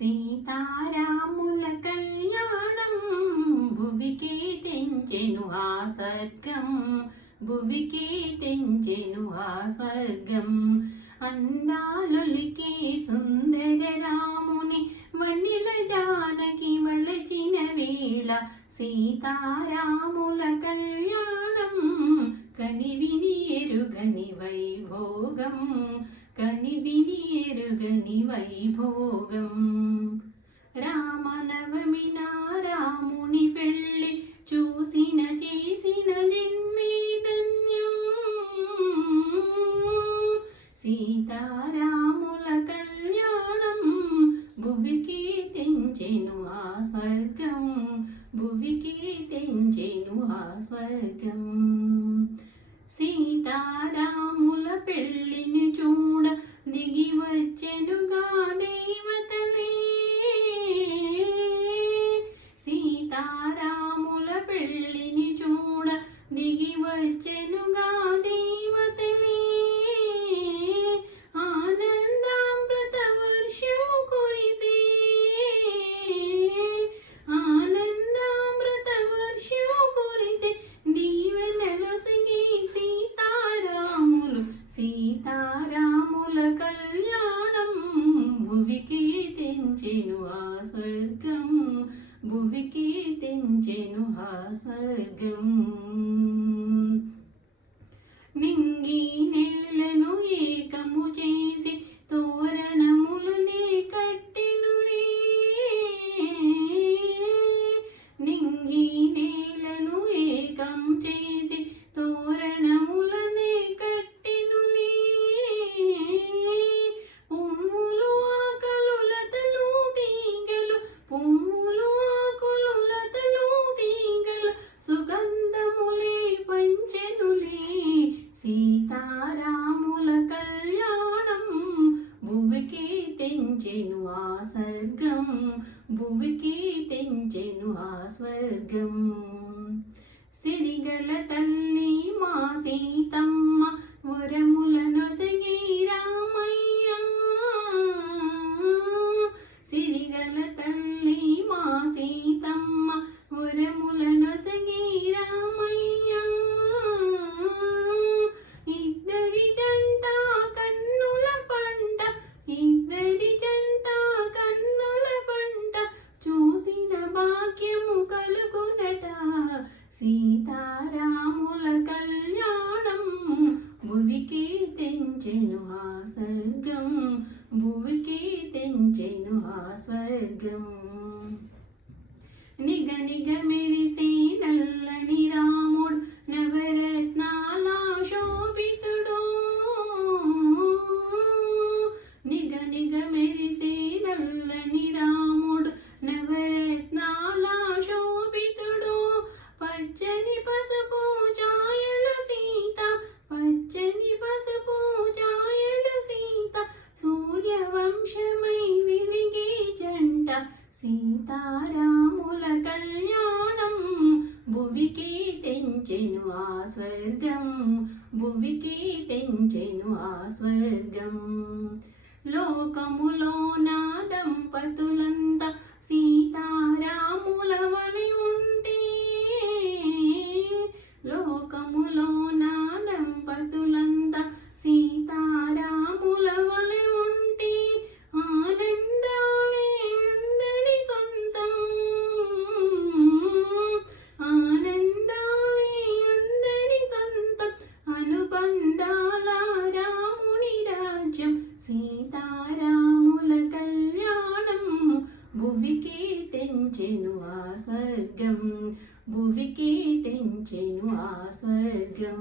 సీతారాముల కళ్యాణం భువికి తెంచెను ఆ స్వర్గం, భువికి తెంచెను ఆ స్వర్గం. అందాలొలికి సుందర రాముని వనిల జానకి వలచిన వేళ సీతారాముల కళ్యాణం కనివిని ఎరుగని వైభోగం, కనివిని ఎరుగని వైభోగం. రామనవమి నా రాముని పెళ్ళి చూసిన చేసిన జన్మే ధన్యం. సీతారాముల కళ్యాణం భువికి తెంచెను ఆ స్వర్గం, భువికి తెంచెను ఆ స్వర్గం. సీతారాముల పెళ్ళిని చూడ దిగి వచ్చెనుగా దేవతలే. సీతారాముల పెళ్ళిని చూడ దిగి వచ్చెనుగా దేవతలే. ఆనందామృత వర్షం కురిసే, ఆనందామృత వర్షం కురిసే దీవెనలొసగి సీతారాములు. సీతారాముల కళ్యాణం భువికి తెంచెను ఆ స్వర్గం, భువికి తెంచెను ఆ స్వర్గం. నింగి నేలను ఏకము చేసి తోరణములనే కట్టెనులే. నింగి నేలను ఏకం చేసి తోరణములనే కట్టెనులే. పువ్వులు ఆకులు లతలు తీగలు, పువ్వులు ఆకులు లతలు తీగలు సుగంధములే పంచెనులే. సీతారాముల కళ్యాణం భువికి తెంచెను ఆ స్వర్గం, భువికి తెంచెను ఆ స్వర్గం. సిరిగల తల్లి మా సీతమ్మ వరములనొసగి రామయ్య. సిరిగల తల్లి మా సీతమ్మ వరములనొసగి రామయ్య. ఇద్దరి జంట కన్నుల పంట, ఇద్దరి జంట కన్నుల పంట చూసిన భాగ్యము కలుగునట. సీతారాముల కళ్యాణం భువికి తెంచెను ఆ స్వర్గం, భువికి తెంచెను ఆ స్వర్గం. నిగ నిగ మెరిసే నల్లని రాముడు నవరత్నాల శోభితుడు. నిగ నిగ మెరిసే నల్లని రాముడు నవరత్నాల శోభితుడు. పచ్చని పసుపు ఛాయలు సీత, పచ్చని పసుపు ఛాయలు సీత సూర్యవంశమై వెలిగే జంట. సీతారాముల కళ్యాణం భువికి తెంచెను ఆ స్వర్గం, భువికి తెంచెను ఆ స్వర్గం. లోకములోన దంపతులంతా సీతారాముల వలె ఉంటే, లోకములోన దంపతులంతా సీతారాముల వలె ఉంటే ఆనందాలే అందరి సొంతం, ఆనందాలే అందరి సొంతం. అనుబంధాల రాముని రాజ్యం. సీతారాముల కళ్యాణం భువికి తెంచెను ఆ స్వర్గం, భువికి తెంచెను ఆ స్వర్గం.